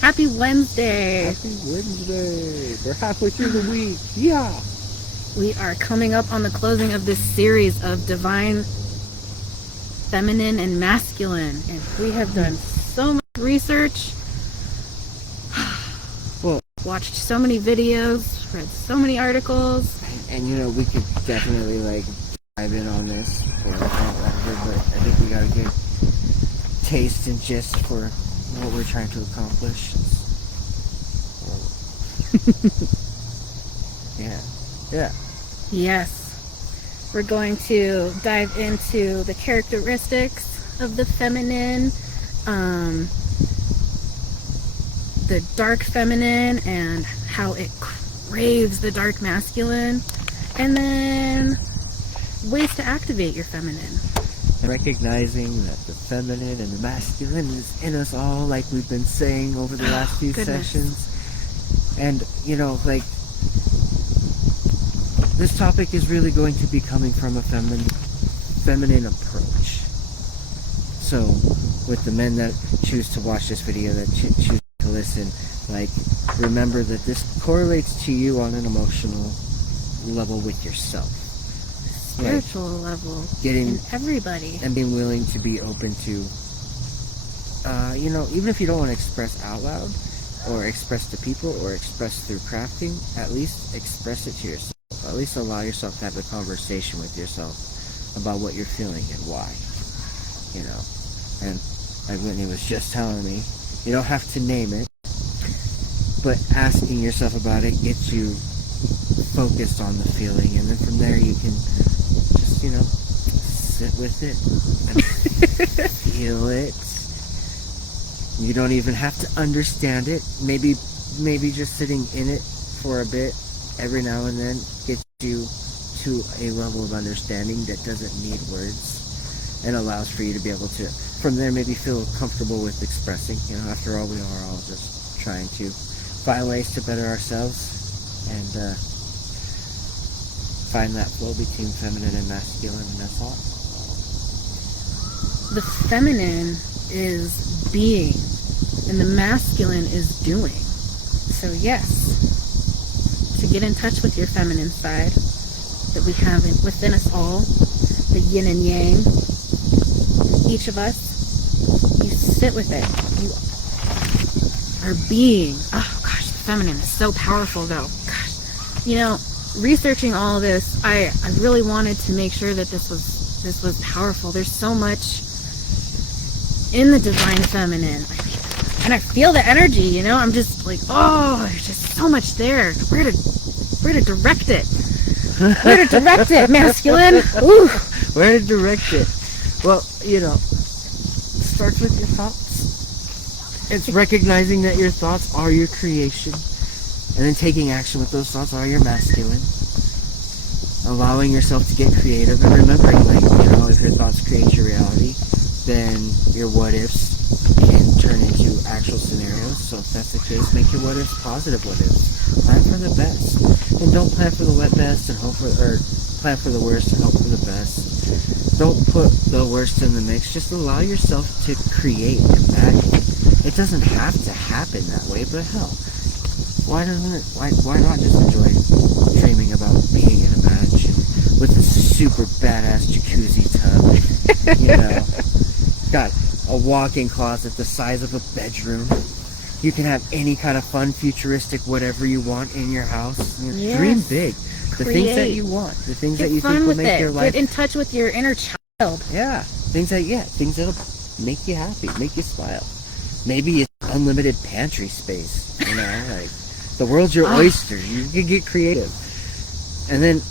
Happy Wednesday. Happy Wednesday. We're halfway through the week. Yeah. We are coming up on the closing of this series of divine feminine and masculine, and we have done so much research, Well, watched so many videos, read so many articles, and we could definitely dive in on this for a lot longer, but I think we got a good taste and gist for what we're trying to accomplish. Yeah. Yes, we're going to dive into the characteristics of the feminine, the dark feminine, and how it craves the dark masculine, and then ways to activate your feminine. Recognizing that the feminine and the masculine is in us all, like we've been saying over the last few sessions. And, this topic is really going to be coming from a feminine approach. So, with the men that choose to watch this video, that choose to listen, remember that this correlates to you on an emotional level with yourself. Spiritual level. And everybody. And being willing to be open to, even if you don't want to express out loud, or express to people, or express through crafting, at least express it to yourself. At least allow yourself to have a conversation with yourself about what you're feeling and why. And like Whitney was just telling me, you don't have to name it, but asking yourself about it gets you focused on the feeling, and then from there you can just, sit with it and feel it. You don't even have to understand it. Maybe just sitting in it for a bit every now and then gets you to a level of understanding that doesn't need words, and allows for you to be able to, from there, maybe feel comfortable with expressing. After all, we are all just trying to find ways to better ourselves and find that flow between feminine and masculine, and that's all. The feminine is being, and the masculine is doing. So yes, to get in touch with your feminine side that we have within us all, the yin and yang, each of us, you sit with it. You are being. Oh gosh, the feminine is so powerful though. Gosh, researching all of this, I really wanted to make sure that this was powerful. There's so much in the divine feminine, and I feel the energy. I'm just like, oh, there's just so much there. Where to direct it? Where to direct it, masculine? Ooh. Where to direct it? Well, starts with your thoughts. It's recognizing that your thoughts are your creation, and then taking action with those thoughts are your masculine. Allowing yourself to get creative, and remembering, if your thoughts create your reality, then your what-ifs can turn into actual scenarios. So if that's the case, make your what-ifs positive what-ifs. Plan for the best. And don't plan for the best and plan for the worst and hope for the best. Don't put the worst in the mix. Just allow yourself to create, imagine. It doesn't have to happen that way, but hell, why not just enjoy dreaming about being in a mansion with a super badass jacuzzi tub, got a walk-in closet the size of a bedroom. You can have any kind of fun, futuristic, whatever you want in your house. Yes. Dream big. The things that you want. The things that you think will make your life. Get in touch with your inner child. Yeah. Things that'll make you happy, make you smile. Maybe it's unlimited pantry space. The world's your oyster. You can get creative. And then,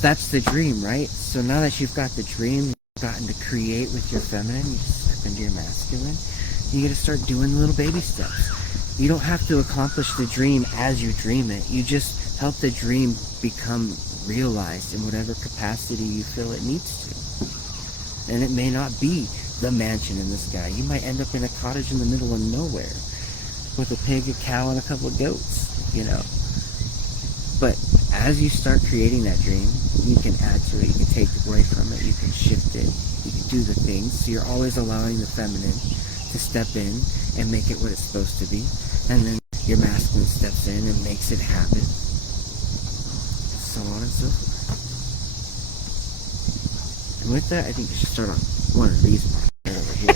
that's the dream, right? So now that you've got the dream, you've gotten to create with your feminine, you step into your masculine, you got to start doing the little baby steps. You don't have to accomplish the dream as you dream it. You just help the dream become realized in whatever capacity you feel it needs to. And it may not be the mansion in the sky. You might end up in a cottage in the middle of nowhere with a pig, a cow, and a couple of goats, But as you start creating that dream, you can add to it, you can take away from it, you can shift it, you can do the things. So you're always allowing the feminine to to step in and make it what it's supposed to be, and then your masculine steps in and makes it happen, so on and so forth. And with that, I think you should start on one of these over here.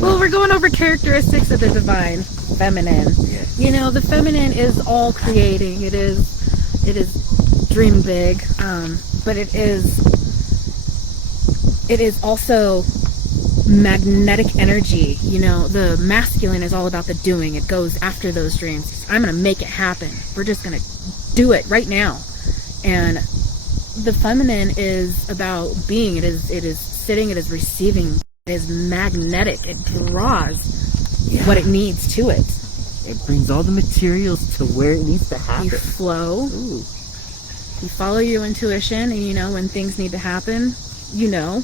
Well, we're going over characteristics of the divine feminine. Yes. You know, the feminine is all creating. It is dream big, but it is also magnetic energy. You know, the masculine is all about the doing. It goes after those dreams. I'm gonna make it happen. We're just gonna do it right now. And the feminine is about being. It is sitting. It is receiving. It is magnetic. It draws what it needs to it. It brings all the materials to where it needs to happen. You flow. Ooh. You follow your intuition, and you know when things need to happen. You know,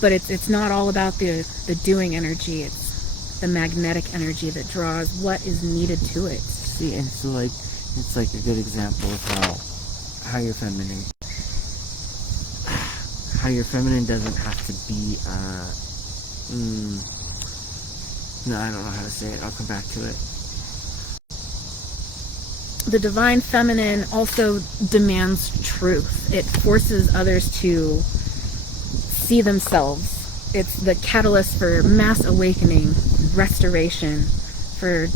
but it's not all about the doing energy. It's the magnetic energy that draws what is needed to it. See, and so like it's like a good example of how your feminine doesn't have to be no, I don't know how to say it. I'll come back to it. The divine feminine also demands truth. It forces others to see themselves. It's the catalyst for mass awakening, restoration, for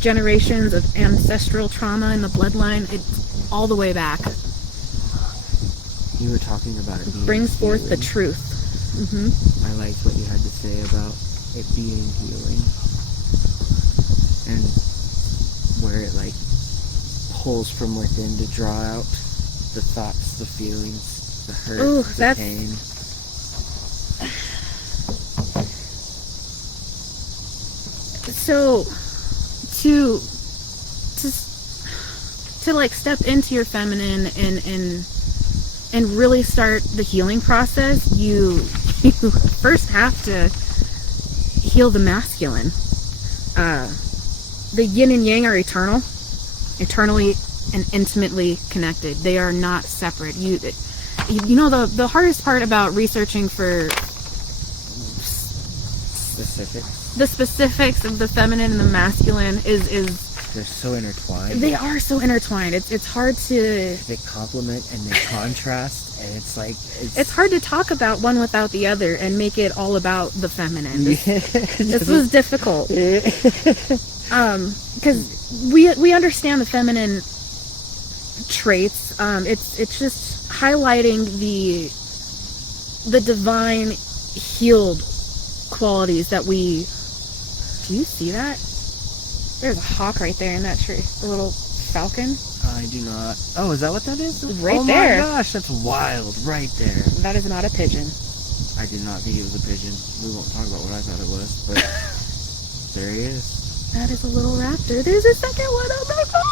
generations of ancestral trauma in the bloodline. It's all the way back. You were talking about it being brings forth healing. the truth. I liked what you had to say about it being healing, and where it like pulls from within to draw out the thoughts, the feelings, the hurt, the pain. So to like step into your feminine and really start the healing process, you first have to heal the masculine. The yin and yang are eternally and intimately connected. They are not separate. You know the hardest part about researching for the specifics of the feminine and the masculine is they're so intertwined. They are so intertwined. It's hard to... They complement and they contrast, and it's like... It's hard to talk about one without the other and make it all about the feminine. This was difficult. Because we understand the feminine traits. It's just highlighting the divine healed qualities that we... Do you see that? There's a hawk right there in that tree. A little falcon. I do not. Oh, is that what that is? Right there. Oh my gosh, that's wild. Right there. That is not a pigeon. I did not think it was a pigeon. We won't talk about what I thought it was, but there he is. That is a little raptor. There's a second one. Oh my god.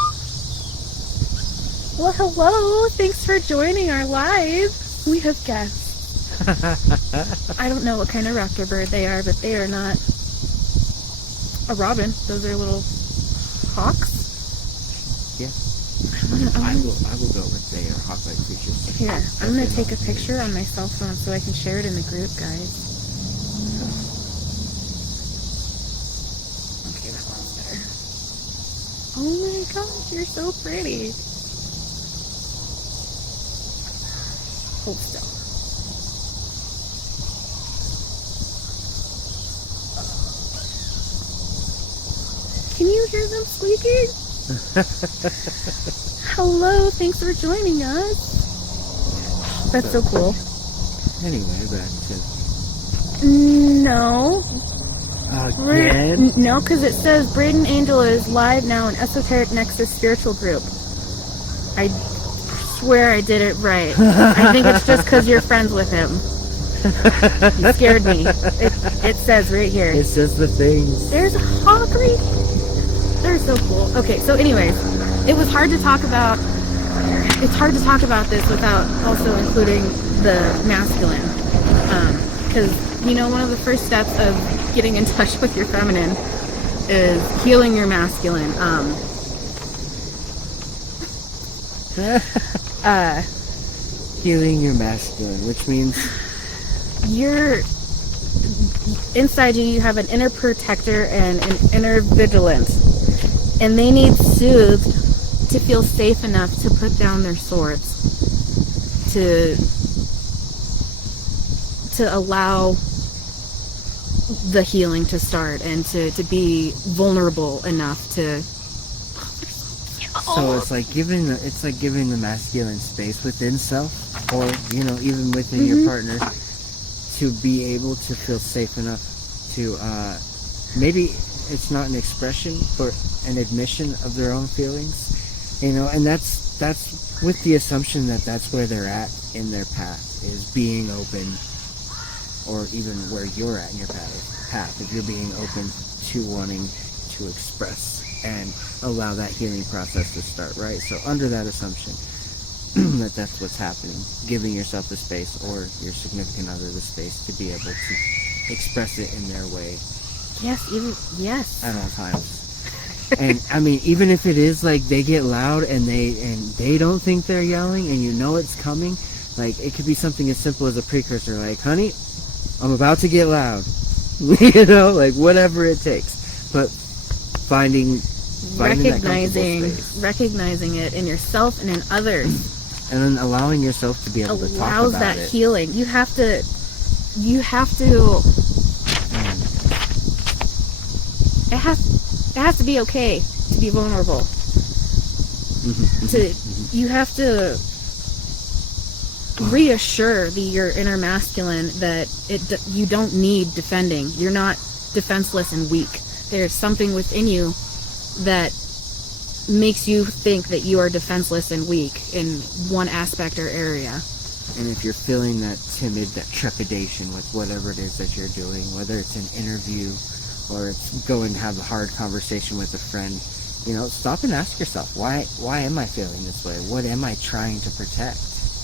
Well, hello. Thanks for joining our live. We have guests. I don't know what kind of raptor bird they are, but they are not a robin. Those are little hawks. Yeah. I will go with they are hawk-like creatures. Here, I'm gonna take a picture on my cell phone so I can share it in the group, guys. Okay, that one's better. Oh my gosh, you're so pretty. Hold still. Can you hear them squeaking? Hello, thanks for joining us. That's so cool. Anyway, back to... No. Again? No, because it says Braden Angel is live now in Esoteric Nexus Spiritual Group. I swear I did it right. I think it's just because you're friends with him. You scared me. It says right here. It says the things. There's a hawk right. They're so cool. Okay, so anyways, it was hard to talk about. It's hard to talk about this without also including the masculine, because you know one of the first steps of getting in touch with your feminine is healing your masculine. Healing your masculine, which means inside you have an inner protector and an inner vigilance, and they need soothed to feel safe enough to put down their swords, to allow the healing to start, and to be vulnerable enough to. So it's like giving the masculine space within self, or even within your partner, to be able to feel safe enough to maybe it's not an expression but an admission of their own feelings, and that's with the assumption that that's where they're at in their path, is being open, or even where you're at in your path, if you're being open to wanting to express and allow that healing process to start, right? So under that assumption that's what's happening, giving yourself the space, or your significant other the space, to be able to express it in their way. Yes. At all times. And I mean, even if it is like they get loud and they don't think they're yelling, and it's coming, like it could be something as simple as a precursor, like, honey, I'm about to get loud. Like whatever it takes. But recognizing it in yourself and in others, and then allowing yourself to be able to talk about it. Allows that healing. You have to it has to be okay to be vulnerable. You have to reassure your inner masculine that you don't need defending. You're not defenseless and weak. There's something within you that makes you think that you are defenseless and weak in one aspect or area. And if you're feeling that timid, that trepidation with whatever it is that you're doing, whether it's an interview or it's going to have a hard conversation with a friend, stop and ask yourself, why am I feeling this way? What am I trying to protect?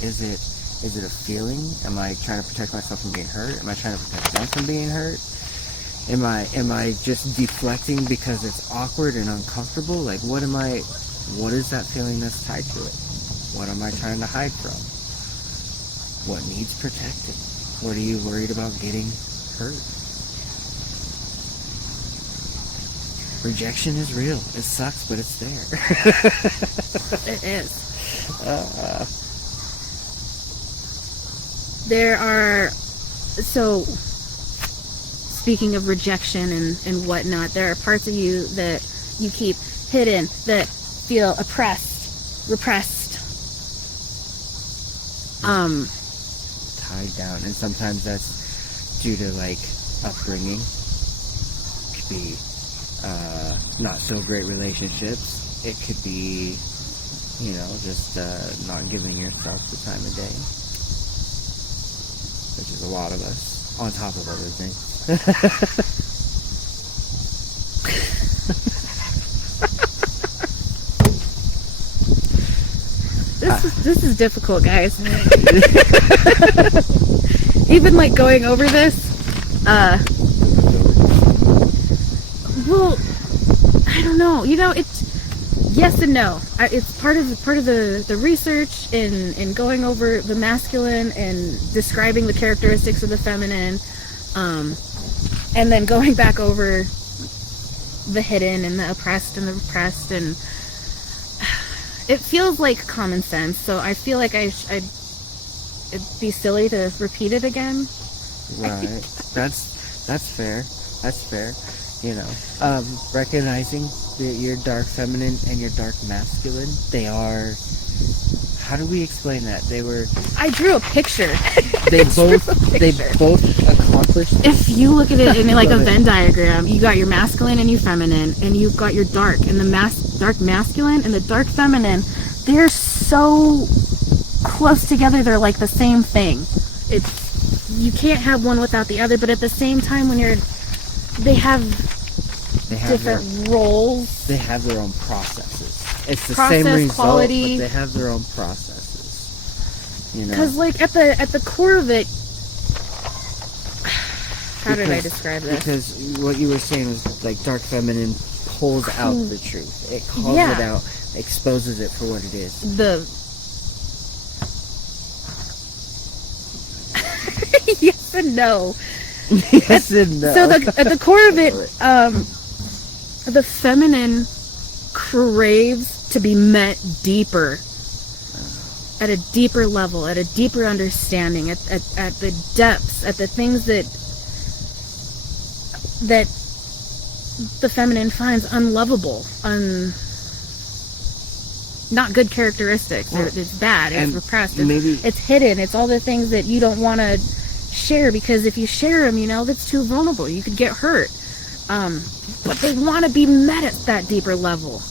Is it a feeling? Am I trying to protect myself from being hurt? Am I trying to protect them from being hurt? Am I just deflecting because it's awkward and uncomfortable? Like, what is that feeling that's tied to it? What am I trying to hide from? What needs protecting? What are you worried about getting hurt? Rejection is real. It sucks, but it's there. It is. There are, speaking of rejection and whatnot, there are parts of you that you keep hidden, that feel oppressed, repressed, tied down, and sometimes that's due to like upbringing. It could be not so great relationships. It could be, just not giving yourself the time of day, which is a lot of us, on top of other things. This is difficult, guys. Even like going over this, well, I don't know. It's yes and no. It's part of the research in going over the masculine and describing the characteristics of the feminine, and then going back over the hidden and the oppressed and the repressed, and it feels like common sense. So I feel like it'd be silly to repeat it again. Right. That's fair. That's fair. Recognizing that your dark feminine and your dark masculine, they are, how do we explain that? I drew a picture. They both accomplish. If you look at it in like a Venn diagram, you got your masculine and your feminine, and you've got your dark, and the dark masculine and the dark feminine, they're so close together, they're like the same thing. You can't have one without the other, but at the same time, they have different roles. They have their own processes. It's the same result, quality, but they have their own processes. Because like at the core of it, how did I describe this? Because what you were saying was like dark feminine pulls out the truth. It calls it out, exposes it for what it is. Yes and no. Yes and no. So at the core of it, the feminine craves to be met deeper, at a deeper level, at a deeper understanding, at the depths, at the things that the feminine finds unlovable, not good characteristics. Well, it's bad, it's repressed, maybe it's hidden, it's all the things that you don't want to share, because if you share them, that's too vulnerable. You could get hurt. But they want to be met at that deeper level.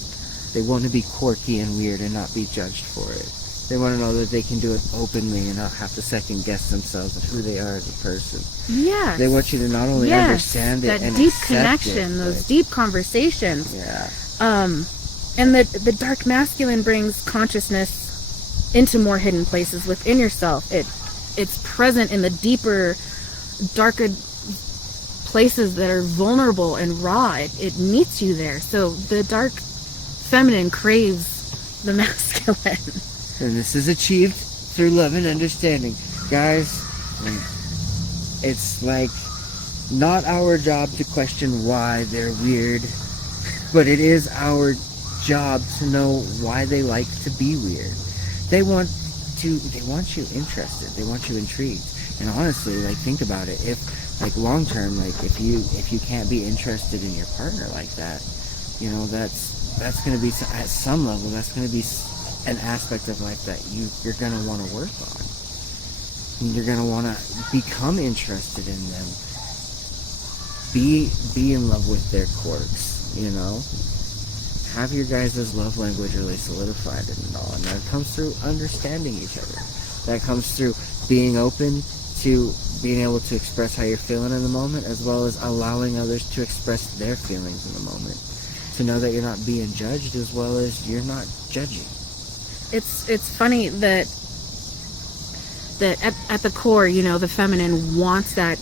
They want to be quirky and weird and not be judged for it. They want to know that they can do it openly and not have to second guess themselves and who they are as a person. Yes. They want you to not only understand it, that and deep accept connection, it, those deep conversations. Yeah. And the dark masculine brings consciousness into more hidden places within yourself. It's present in the deeper, darker places that are vulnerable and raw. It meets you there. So the dark feminine craves the masculine. And this is achieved through love and understanding. Guys, it's like not our job to question why they're weird, but it is our job to know why they like to be weird. They want you interested. They want you intrigued. And honestly, think about it. If long term, if you can't be interested in your partner like that, that's going to be, at some level, that's going to be an aspect of life that you're going to want to work on. And you're going to want to become interested in them. Be in love with their quirks, Have your guys' love language really solidified and all. And that comes through understanding each other. That comes through being open to being able to express how you're feeling in the moment, as well as allowing others to express their feelings in the moment. To know that you're not being judged, as well as you're not judging. It's funny that at the core, the feminine wants that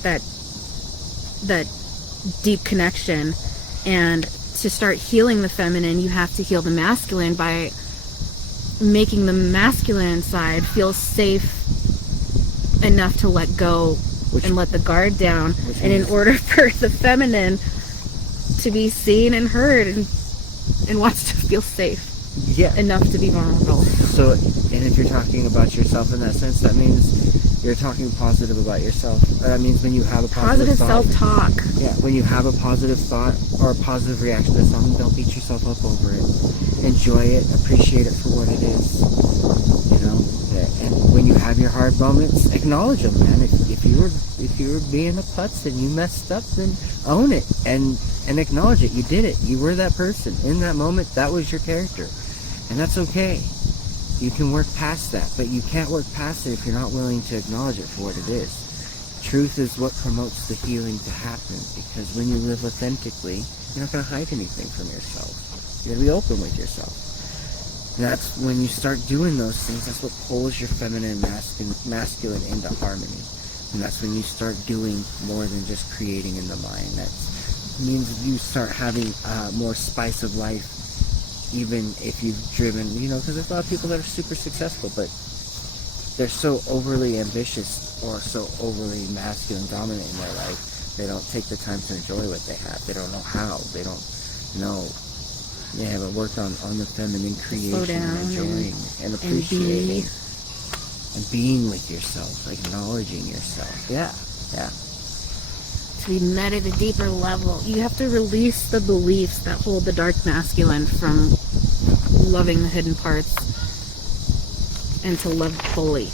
deep connection, and to start healing the feminine, you have to heal the masculine by making the masculine side feel safe enough to let go and let the guard down. And in order for the feminine to be seen and heard and wants to feel safe enough to be vulnerable. So, and if you're talking about yourself in that sense, that means you're talking positive about yourself. That means when you have a positive thought, self-talk. Yeah, when you have a positive thought or a positive reaction to something, don't beat yourself up over it. Enjoy it, appreciate it for what it is. And when you have your hard moments, acknowledge them, man. If you were being a putz and you messed up, then own it and acknowledge it. You did it. You were that person in that moment. That was your character, and that's okay. You can work past that, but you can't work past it if you're not willing to acknowledge it for what it is. Truth is what promotes the healing to happen, because when you live authentically, you're not going to hide anything from yourself. You're going to be open with yourself. And that's when you start doing those things, that's what pulls your feminine and masculine into harmony. And that's when you start doing more than just creating in the mind. That means you start having more spice of life, even if you've driven, because there's a lot of people that are super successful, but they're so overly ambitious or so overly masculine dominant in their life, they don't take the time to enjoy what they have. They don't know how. They don't know. They haven't worked on the feminine creation and enjoying and appreciating and being with yourself, acknowledging yourself. Yeah. To be met at a deeper level, you have to release the beliefs that hold the dark masculine from loving the hidden parts and to love fully.